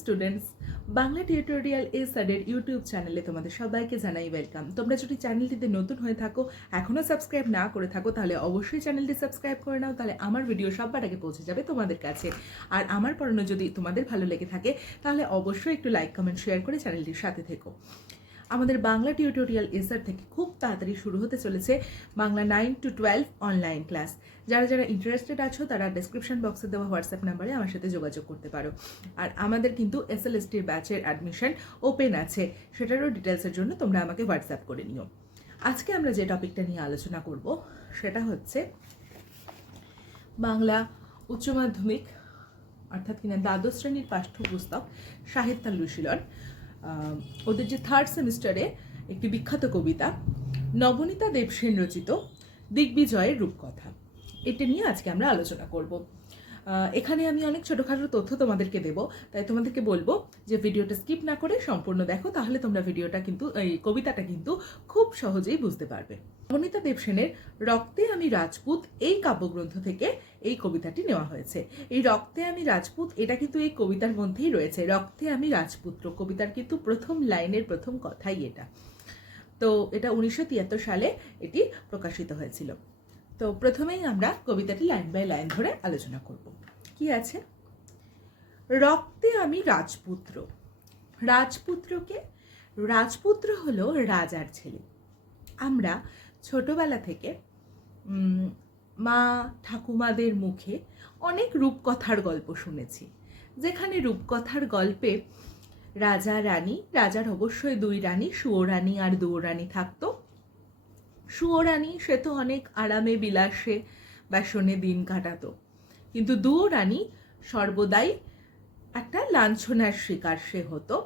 Students Bangla tutorial এ সাডের YouTube চ্যানেলে তোমাদের সবাইকে জানাই ওয়েলকাম তোমরা যদি চ্যানেলটিতে নতুন হয়ে থাকো এখনও সাবস্ক্রাইব না করে থাকো, তাহলে অবশ্যই চ্যানেলটি সাবস্ক্রাইব করে নাও, তাহলে আমার ভিডিও সবার আগে পৌঁছে যাবে তোমাদের কাছে। আর আমার পড়ানো যদি তোমাদের ভালো লেগে থাকে, তাহলে অবশ্যই একটু লাইক কমেন্ট শেয়ার করে চ্যানেলটির সাথে থেকো। আমাদের বাংলা টিউটোরিয়াল এসার থেকে খুব তাড়াতাড়ি শুরু হতে চলেছে Bangla nine to twelve online class যারা যারা ইন্টারেস্টেড আছো তারা ডেসক্রিপশন বক্সে দেওয়া হোয়াটসঅ্যাপ নাম্বারে আমার সাথে যোগাযোগ করতে পারো। আর আমাদের কিন্তু এস এল এস টির ব্যাচের অ্যাডমিশন ওপেন আছে। সেটারও ডিটেলসের জন্য তোমরা আমাকে হোয়াটসঅ্যাপ করে নিও। আজকে আমরা যে টপিকটা নিয়ে আলোচনা করব সেটা হচ্ছে বাংলা উচ্চ মাধ্যমিক অর্থাৎ কিনা দ্বাদশ শ্রেণির পাঠ্যপুস্তক সাহিত্যালুশীলন আহ, ওদের যে থার্ড সেমিস্টারে একটি বিখ্যাত কবিতা নবনীতা দেবসেন রচিত দিগ্বিজয়ের রূপকথা। এটা নিয়ে আজকে আমরা আলোচনা করব। এখানে আমি অনেক ছোটোখাটো তথ্য তোমাদেরকে দেবো। তাই তোমাদেরকে বলব যে ভিডিওটা স্কিপ না করে সম্পূর্ণ দেখো, তাহলে তোমরা ভিডিওটা কিন্তু, এই কবিতাটা কিন্তু খুব সহজেই বুঝতে পারবে। নবনীতা দেবসেনের রক্তে আমি রাজপুত এই কাব্যগ্রন্থ থেকে এই কবিতাটি নেওয়া হয়েছে। এই রক্তে আমি রাজপুত, এটা কিন্তু এই কবিতার মধ্যেই রয়েছে। রক্তে আমি রাজপুত্র, কবিতার কিন্তু প্রথম লাইনের প্রথম কথাই এটা। তো এটা উনিশশো তিয়াত্তর সালে এটি প্রকাশিত হয়েছিল। তো প্রথমেই আমরা কবিতাটি লাইন বাই লাইন ধরে আলোচনা করব। কি আছে? রক্তে আমি রাজপুত্র। রাজপুত্রকে? রাজপুত্র হলো রাজার ছেলে। আমরা ছোটবেলা থেকে মা ঠাকুমাদের মুখে অনেক রূপকথার গল্প শুনেছি। যেখানে রূপকথার গল্পে রাজা রানী, রাজার অবশ্যই দুই রানী সুয়োরানী আর দুয়োরানী থাকতো। সুয়োরানী সে তো অনেক আরামে বিলাসে ব্যাসনে দিন কাটাতো। কিন্তু দুয়োরানী সর্বদাই একটা লাঞ্ছনার শিকার সে হতো।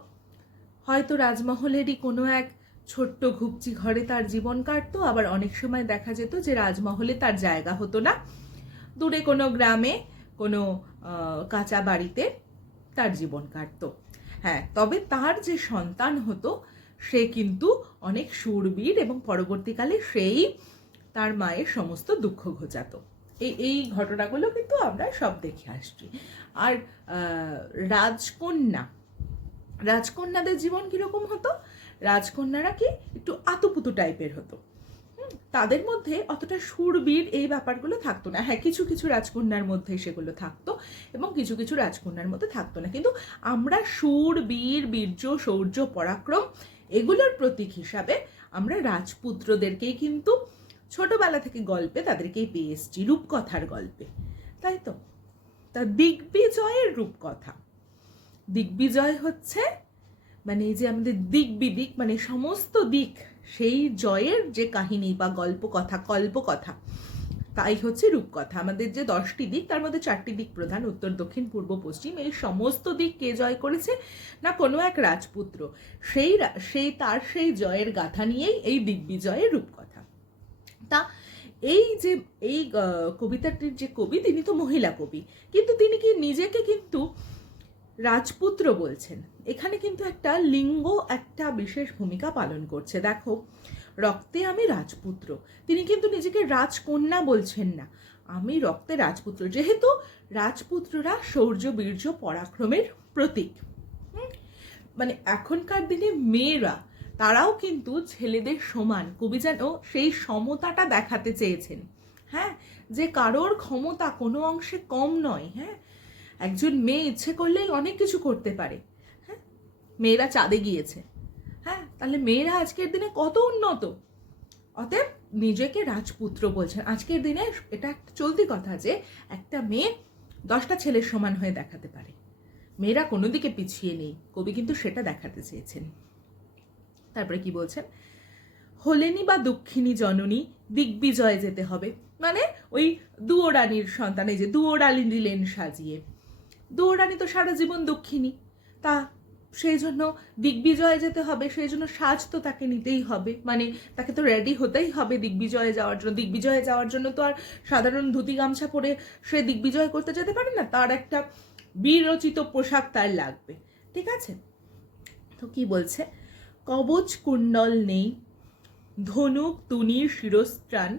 হয়তো রাজমহলেরই কোনো এক ছোট্ট ঘুপচি ঘরে তার জীবন কাটতো, আবার অনেক সময় দেখা যেত যে রাজমহলে তার জায়গা হতো না। দূরে কোনো গ্রামে কোনো কাঁচা বাড়িতে তার জীবন কাটতো। হ্যাঁ তবে তার যে সন্তান হতো সে কিন্তু অনেক সুরবীর এবং পরবর্তীকালে সেই তার মায়ের সমস্ত দুঃখ ঘোচাতো। এই এই ঘটনাগুলো কিন্তু আমরা সব দেখে আসছি। আর রাজকন্যা, রাজকন্যাদের জীবন কীরকম হতো? রাজকন্যারা কি একটু আতুপুতু টাইপের হতো। তাদের মধ্যে অতটা সুরবীর এই ব্যাপারগুলো থাকতো না। হ্যাঁ কিছু কিছু রাজকন্যার মধ্যে সেগুলো থাকতো এবং কিছু কিছু রাজকন্যার মধ্যে থাকতো না। কিন্তু আমরা সুর বীর বীর্য, শৌর্য, পরাক্রম এগুলোর প্রতীক হিসাবে আমরা রাজপুত্রদেরকেই কিন্তু ছোটবেলা থেকে গল্পে তাদেরকেই পেয়ে এসছি রূপকথার গল্পে। তাই তো? তা দিগ্বিজয়ের রূপকথা। দিগ্বিজয় হচ্ছে মানে এই যে আমাদের দিক মানে সমস্ত দিক, সেই জয়ের যে কাহিনী বা গল্প কথা কল্প কথা তাই হচ্ছে রূপকথা। আমাদের যে দশটি দিক, তার মধ্যে চারটি দিক প্রধান, উত্তর, দক্ষিণ, পূর্ব, পশ্চিম। এই সমস্ত দিক কে জয় করেছে? না, কোনো এক রাজপুত্র। সেই সেই তার, সেই জয়ের গাথা নিয়েই এই দিগ্বিজয়ের রূপকথা। তা এই যে, এই কবিতাটির যে কবি, তিনি তো মহিলা কবি। কিন্তু তিনি কি নিজেকে কিন্তু রাজপুত্র বলছেন? এখানে কিন্তু একটা লিঙ্গ, একটা বিশেষ ভূমিকা পালন করছে। দেখো রক্তে আমি রাজপুত্র। তিনি কিন্তু নিজেকে রাজকন্যা বলছেন না। আমি রক্তে রাজপুত্র, যেহেতু রাজপুত্ররা শৌর্য বীর্য, পরাক্রমের প্রতীক। মানে এখনকার দিনে মেয়েরা, তারাও কিন্তু ছেলেদের সমান। কবি যেন সেই সমতাটা দেখাতে চেয়েছেন। হ্যাঁ? যে কারোর ক্ষমতা কোনো অংশে কম নয় হ্যাঁ? একজন মেয়ে ইচ্ছে করলেই অনেক কিছু করতে পারে। হ্যাঁ? মেয়েরা চাঁদে গিয়েছে। হ্যাঁ তাহলে মেয়েরা আজকের দিনে কত উন্নত? অতএব নিজেকে রাজপুত্র বলছেন। আজকের দিনে এটা একটা চলতি কথা যে একটা মেয়ে দশটা ছেলের সমান হয়ে দেখাতে পারে। মেয়েরা কোনো দিকে পিছিয়ে নেই। কবি কিন্তু সেটা দেখাতে চেয়েছেন। তারপরে কি বলছেন? হলেনি বা দক্ষিণী জননী, দিগ্বিজয়ে যেতে হবে। মানে ওই দুয়োরানীর সন্তান, এই যে দুয়োরানী দিলেন সাজিয়ে। দুয়োরানী তো সারা জীবন দক্ষিণী তা সেই জন্য দিগ্বিজয়ে যেতে হবে, সেই জন্য সাজ তো তাকে নিতেই হবে। মানে তাকে তো রেডি হতেই হবে দিগ্বিজয়ে যাওয়ার জন্য। দিগ্বিজয়ে যাওয়ার জন্য তো আর সাধারণ ধুতি গামছা পরে সে দিগ্বিজয় করতে যেতে পারে না, তার একটা বিরচিত পোশাক তার লাগবে। ঠিক আছে? তো কি বলছে? কবচ কুণ্ডল নেই, ধনুক তুনির শিরস্ত্রাণ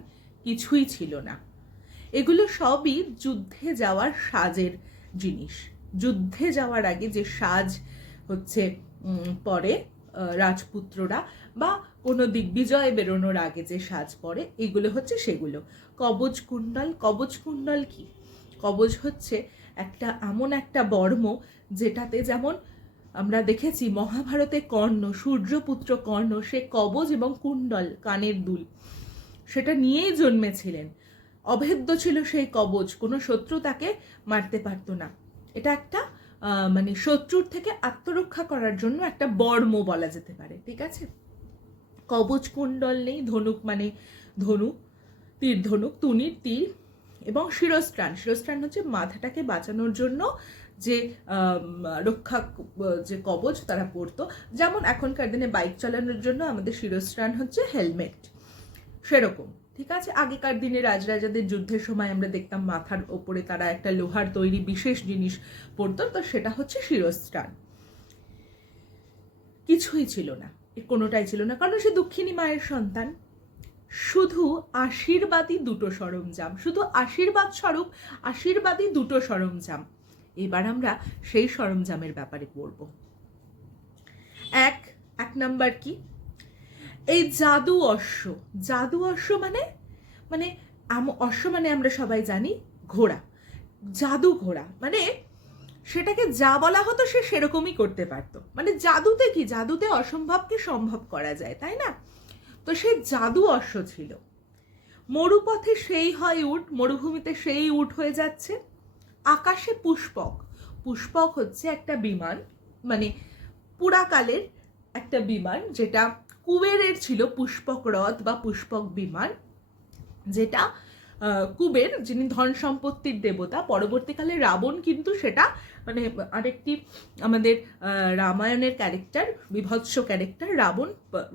কিছুই ছিল না। এগুলো সবই যুদ্ধে যাওয়ার সাজের জিনিস। যুদ্ধে যাওয়ার আগে যে সাজ হচ্ছে পরে রাজপুত্ররা বা কোনো দিগ্বিজয়ে বেরোনোর আগে যে সাজ পরে, এগুলো হচ্ছে সেগুলো। কবচ কুণ্ডল কবচ কুণ্ডল কি? কবচ হচ্ছে একটা, এমন একটা বর্ম যেটাতে যেমন আমরা দেখেছি মহাভারতে কর্ণ, সূর্যপুত্র কর্ণ, সে কবচ এবং কুণ্ডল, কানের দুল। সেটা নিয়েই জন্মেছিলেন। অভেদ্য ছিল সেই কবচ কোনো শত্রু তাকে মারতে পারতো না। এটা একটা মানে শত্রুর থেকে আত্মরক্ষা করার জন্য একটা বর্ম বলা যেতে পারে, ঠিক আছে? কবচ কুণ্ডল নেই, ধনুক মানে ধনু, তীর ধনুক, তুনির তীর এবং শিরস্ত্রাণ। শিরস্ত্রাণ হচ্ছে মাথাটাকে বাঁচানোর জন্য যে রক্ষা, যে কবচ তারা পরতো। যেমন এখনকার দিনে বাইক চালানোর জন্য আমাদের শিরস্ত্রাণ হচ্ছে হেলমেট। সেরকম। ঠিক আছে? আগেকার দিনে রাজরাজাদের যুদ্ধের সময় আমরা দেখতাম মাথার ওপরে তারা একটা লোহার তৈরি বিশেষ জিনিস পরতো, তো সেটা হচ্ছে শিরস্ত্রাণ। কিছুই ছিল না, এর কোনোটাই ছিল না, কারণ সে দুঃখিনী মায়ের সন্তান। শুধু আশীর্বাদই দুটো সরঞ্জাম, শুধু আশীর্বাদ স্বরূপ, আশীর্বাদই দুটো সরঞ্জাম। এবার আমরা সেই সরঞ্জামের ব্যাপারে পড়ব। এক এক নাম্বার কি? এই জাদু অশ্ব। জাদু অশ্ব মানে মানে অশ্ব মানে আমরা সবাই জানি, ঘোড়া। জাদু ঘোড়া। মানে সেটাকে যা বলা হতো সে সেরকমই করতে পারতো। মানে জাদুতে কি? জাদুতে অসম্ভবকে সম্ভব করা যায়, তাই না? তো সে জাদু অশ্ব ছিল। মরুপথে সেই হয় উট, মরুভূমিতে সেই উট হয়ে যাচ্ছে। আকাশে পুষ্পক। পুষ্পক হচ্ছে একটা বিমান মানে পুরাকালের একটা বিমান যেটা কুবেরের ছিল পুষ্পক রথ বা পুষ্পক বিমান, যেটা কুবের যিনি ধন সম্পত্তির দেবতা, পরবর্তীকালে রাবণ কিন্তু সেটা মানে আরেকটি আমাদের রামায়ণের ক্যারেক্টার বিভৎস ক্যারেক্টার রাবণ,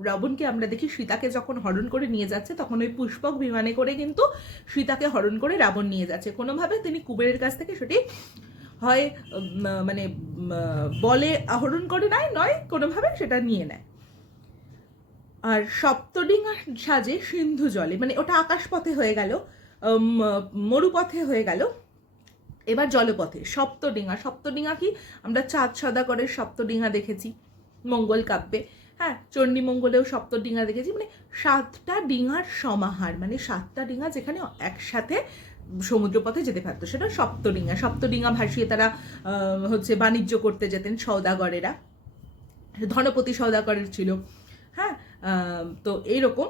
রাবণকে আমরা দেখি সীতাকে যখন হরণ করে নিয়ে যাচ্ছে, তখন ওই পুষ্পক বিমানে করে কিন্তু সীতাকে হরণ করে রাবণ নিয়ে যাচ্ছে। কোনোভাবে তিনি কুবেরের কাছ থেকে সেটি হয় মানে বলে আহরণ করে নেয় নয়, কোনোভাবে সেটা নিয়ে নেয়। আর সপ্তডিঙা সাজে সিন্ধু জলে মানে ওটা আকাশপথে হয়ে গেল মরুপথে হয়ে গেল, এবার জলপথে, সপ্তডিঙা সপ্তডিঙা কি? আমরা চাঁদ সদাগরের সপ্তডিঙা দেখেছি, মঙ্গল কাব্যে হ্যাঁ চণ্ডীমঙ্গলেও সপ্তডিঙা দেখেছি মানে সাতটা ডিঙার সমাহার মানে সাতটা ডিঙা যেখানে একসাথে সমুদ্রপথে যেতে পারতো, সেটা সপ্তডিঙা সপ্তডিঙা ভাসিয়ে তারা হচ্ছে বাণিজ্য করতে যেতেন সৌদাগরেরা ধনপতি সৌদাগরের ছিল হ্যাঁ তো এইরকম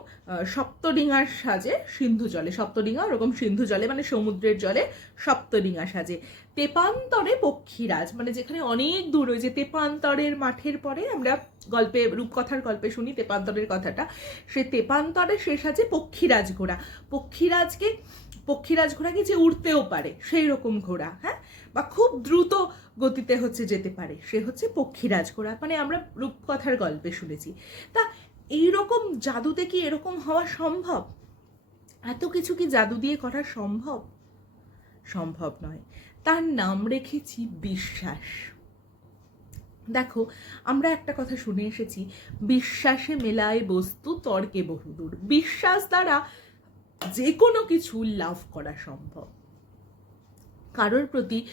সপ্তডিঙার সাজে সিন্ধু জলে, সপ্তডিঙা ওরকম সিন্ধু জলে মানে সমুদ্রের জলে সপ্তডিঙা সাজে। তেপান্তরে পক্ষীরাজ মানে যেখানে অনেক দূর, ওই যে তেপান্তরের মাঠের পরে আমরা গল্পে, রূপকথার গল্পে শুনি তেপান্তরের কথাটা, সে তেপান্তরে সে সাজে পক্ষীরাজ ঘোড়া। পক্ষীরাজকে, পক্ষীরাজ ঘোড়াকে যে উড়তেও পারে সেই রকম ঘোড়া হ্যাঁ? বা খুব দ্রুত গতিতে হচ্ছে যেতে পারে, সে হচ্ছে পক্ষীরাজ ঘোড়া। মানে আমরা রূপকথার গল্পে শুনেছি। তা এইরকম জাদুতে কি এরকম হওয়া সম্ভব? এত কিছু কি জাদু দিয়ে করা সম্ভব? সম্ভব নয়। তার নাম রেখেছি বিশ্বাস। দেখো, আমরা একটা কথা শুনে এসেছি, বিশ্বাসে মেলায় বস্তু, তর্কে বহুদূর। বিশ্বাস দ্বারা যে কোনো কিছু লাভ করা সম্ভব। কারোর প্রতি,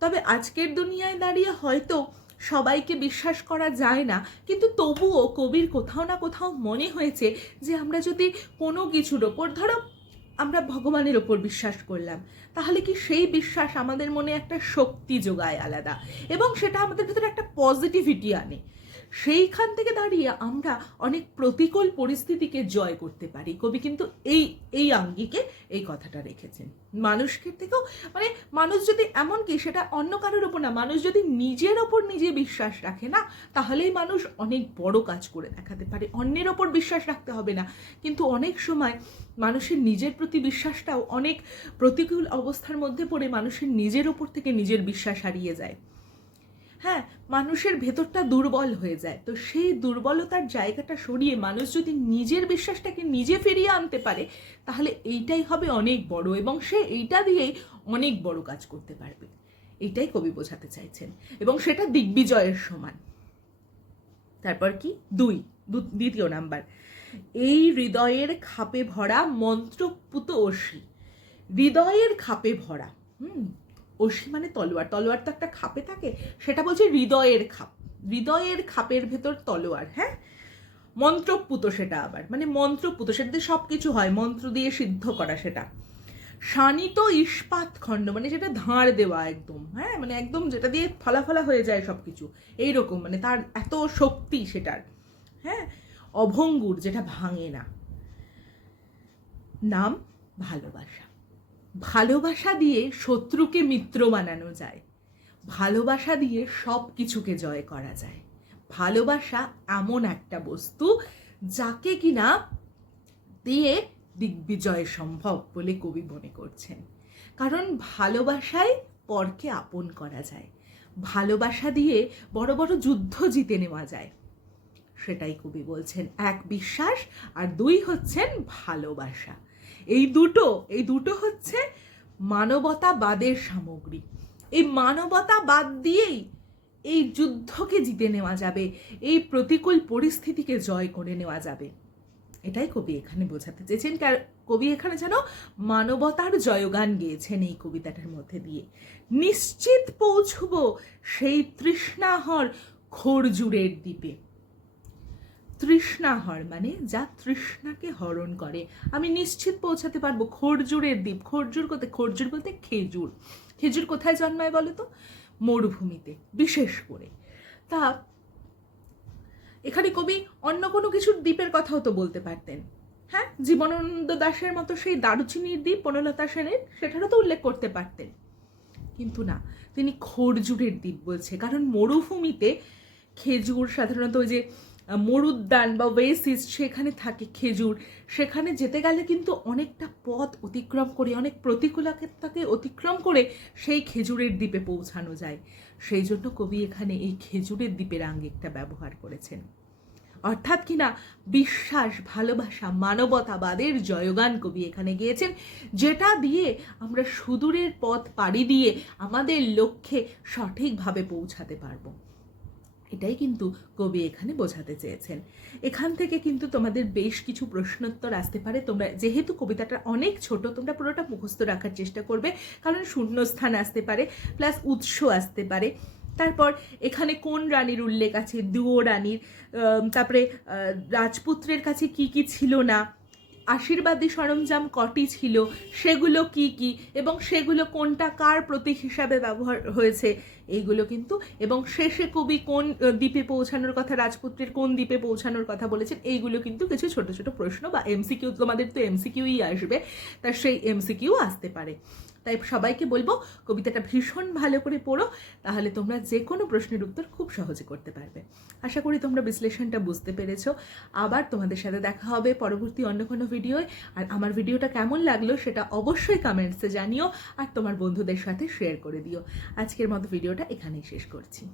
তবে আজকের দুনিয়ায় দাঁড়িয়ে হয়তো সবাইকে বিশ্বাস করা যায় না। কিন্তু তবুও কবির কোথাও না কোথাও মনে হয়েছে যে আমরা যদি কোনো কিছুর ওপর, ধরো আমরা ভগবানের ওপর বিশ্বাস করলাম, তাহলে কি সেই বিশ্বাস আমাদের মনে একটা শক্তি যোগায় আলাদা? এবং সেটা আমাদের ভেতরে একটা পজিটিভিটি আনে। সেইখান থেকে দাঁড়িয়ে আমরা অনেক প্রতিকূল পরিস্থিতিকে জয় করতে পারি। কবি কিন্তু এই এই আঙ্গিকে এই কথাটা রেখেছেন। মানুষকে থেকেও মানে মানুষ যদি এমন কি, সেটা অন্য কারোর ওপর না, মানুষ যদি নিজের ওপর নিজে বিশ্বাস রাখে না, তাহলেই মানুষ অনেক বড় কাজ করে দেখাতে পারে। অন্যের ওপর বিশ্বাস রাখতে হবে না। কিন্তু অনেক সময় মানুষের নিজের প্রতি বিশ্বাসটাও অনেক প্রতিকূল অবস্থার মধ্যে পড়ে মানুষের নিজের ওপর থেকে নিজের বিশ্বাস হারিয়ে যায়। হ্যাঁ মানুষের ভেতরটা দুর্বল হয়ে যায়। তো সেই দুর্বলতার জায়গাটা সরিয়ে মানুষ যদি নিজের বিশ্বাসটাকে নিজে ফিরিয়ে আনতে পারে, তাহলে এইটাই হবে অনেক বড় এবং সে এইটা দিয়েই অনেক বড় কাজ করতে পারবে। এইটাই কবি বোঝাতে চাইছেন এবং সেটা দিগ্বিজয়ের সমান। তারপর কি? দুই দ্বিতীয় নাম্বার। এই হৃদয়ের খাপে ভরা মন্ত্রপুত অসি হৃদয়ের খাপে ভরা, হুম? অসি মানে তলোয়ার তলোয়ার তো একটা খাপে থাকে, সেটা বলছে হৃদয়ের খাপ, হৃদয়ের খাপের ভেতর তলোয়ার হ্যাঁ? মন্ত্রপুত সেটা আবার মানে মন্ত্রপুত সেটাতে সব কিছু হয়, মন্ত্র দিয়ে সিদ্ধ করা সেটা। শানিত ইস্পাত খণ্ড মানে যেটা ধার দেওয়া একদম হ্যাঁ? মানে একদম যেটা দিয়ে ফলাফলা হয়ে যায় সব কিছু এইরকম মানে তার এত শক্তি সেটার হ্যাঁ? অভঙ্গুর যেটা ভাঙে না। নাম, ভালোবাসা। ভালোবাসা দিয়ে শত্রুকে মিত্র বানানো যায়। ভালোবাসা দিয়ে সব কিছুকে জয় করা যায়। ভালোবাসা এমন একটা বস্তু যাকে কিনা দিয়ে দিগ্বিজয় সম্ভব বলে কবি মনে করছেন। কারণ ভালোবাসায় পরকে আপন করা যায়। ভালোবাসা দিয়ে বড় বড় যুদ্ধ জিতে নেওয়া যায়। সেটাই কবি বলছেন। এক বিশ্বাস আর দুই হচ্ছেন ভালোবাসা। এই দুটো এই দুটো হচ্ছে মানবতাবাদের সামগ্রী। এই মানবতাবাদ দিয়েই এই যুদ্ধকে জিতে নেওয়া যাবে, এই প্রতিকূল পরিস্থিতিকে জয় করে নেওয়া যাবে। এটাই কবি এখানে বোঝাতে চেয়েছেন। কার কবি এখানে যেন মানবতার জয়গান গেয়েছেন এই কবিতাটার মধ্যে দিয়ে। নিশ্চিত পৌঁছব সেই তৃষ্ণাহর খোরজুরের দ্বীপে। তৃষ্ণাহর মানে যা তৃষ্ণাকে হরণ করে। আমি নিশ্চিত পৌঁছাতে পারব খরজুরের দ্বীপ। খরজুর কোথায়? খরজুর বলতে খেজুর। খেজুর কোথায় জন্মায় বলো তো? মরুভূমিতে, বিশেষ করে। তা, এখানে কবি অন্য কোনো কিছুর দ্বীপের কথাও তো বলতে পারতেন। হ্যাঁ? জীবনানন্দ দাশের মতো সেই দারুচিনির দ্বীপ বনলতা সেনের, সেটারও তো উল্লেখ করতে পারতেন। কিন্তু না, তিনি খরজুরের দ্বীপ বলছে। কারণ মরুভূমিতে খেজুর সাধারণত ওই যে মরুদ্যান বা ওয়েসিস সেখানে থাকে খেজুর। সেখানে যেতে গেলে কিন্তু অনেকটা পথ অতিক্রম করে, অনেক প্রতিকূলতাকে অতিক্রম করে সেই খেজুরের দ্বীপে পৌঁছানো যায়। সেই জন্য কবি এখানে এই খেজুরের দ্বীপের আঙ্গিকটা ব্যবহার করেছেন। অর্থাৎ কিনা বিশ্বাস, ভালোবাসা, মানবতাবাদের জয়গান কবি এখানে গিয়েছেন, যেটা দিয়ে আমরা সুদূরের পথ পাড়ি দিয়ে আমাদের লক্ষ্যে সঠিকভাবে পৌঁছাতে পারব। এটাই কিন্তু কবি এখানে বোঝাতে চেয়েছেন। এখান থেকে কিন্তু তোমাদের বেশ কিছু প্রশ্নোত্তর আসতে পারে। তোমরা, যেহেতু কবিতাটা অনেক ছোট, তোমরা পুরোটা মুখস্থ রাখার চেষ্টা করবে। কারণ শূন্যস্থান আসতে পারে প্লাস উৎস আসতে পারে। তারপর এখানে কোন রানীর উল্লেখ আছে? দুয়ো রানীর। তারপরে রাজপুত্রের কাছে কি কি ছিল না? আশীর্বাদী সরঞ্জাম কটি ছিল? সেগুলো কি কি? এবং সেগুলো কোনটা কার প্রতীক হিসাবে ব্যবহার হয়েছে? এইগুলো কিন্তু, এবং শেষে কবি কোন দ্বীপে পৌঁছানোর কথা, রাজপুত্রের কোন দ্বীপে পৌঁছানোর কথা বলেছেন, এইগুলো কিন্তু কিছু ছোট ছোট প্রশ্ন বা এমসিকিউ তোমাদের তো এমসিকিউই আসবে, তা সেই এমসিকিউ আসতে পারে। তাই সবাইকে বলব, কবিতাটা ভীষণ ভালো করে পড়ো, তাহলে তোমরা যে কোনো প্রশ্নের উত্তর খুব সহজে করতে পারবে। আশা করি তোমরা বিশ্লেষণটা বুঝতে পেরেছ। আবার তোমাদের সাথে দেখা হবে পরবর্তী অন্য কোনো ভিডিওয়। আর আমার ভিডিওটা কেমন লাগল সেটা অবশ্যই কমেন্টসে জানিও, আর তোমার বন্ধুদের সাথে শেয়ার করে দিও। আজকের মতো ভিডিওটা এখানেই শেষ করছি।